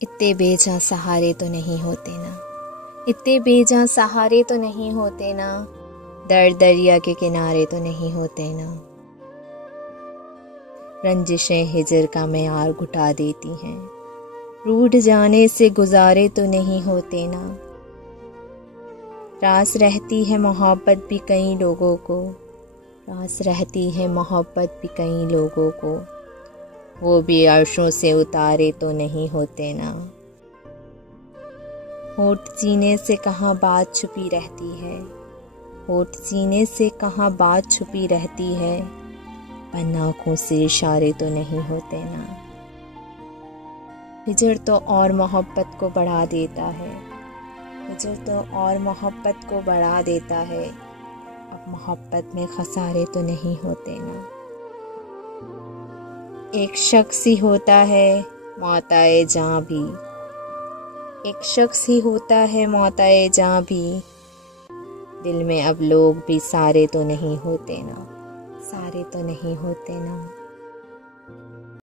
इतने बेजान सहारे तो नहीं होते ना, इतने बेजान सहारे तो नहीं होते ना, दर्द दरिया के किनारे तो नहीं होते ना। रंजिशें हिजर का मेयार घुटा देती हैं, रूठ जाने से गुजारे तो नहीं होते ना। रास रहती है मोहब्बत भी कई लोगों को, रास रहती है मोहब्बत भी कई लोगों को, वो भी अर्शों से उतारे तो नहीं होते ना। होठ सीने से कहाँ बात छुपी रहती है, होठ सीने से कहाँ बात छुपी रहती है, पर आँखों से इशारे तो नहीं होते ना। हिजर तो और मोहब्बत को बढ़ा देता है, हिजर तो और मोहब्बत को बढ़ा देता है, अब मोहब्बत में खसारे तो नहीं होते ना। एक शख्स ही होता है मौताए जां भी, एक शख्स ही होता है मौताए जां भी, दिल में अब लोग भी सारे तो नहीं होते ना, सारे तो नहीं होते ना।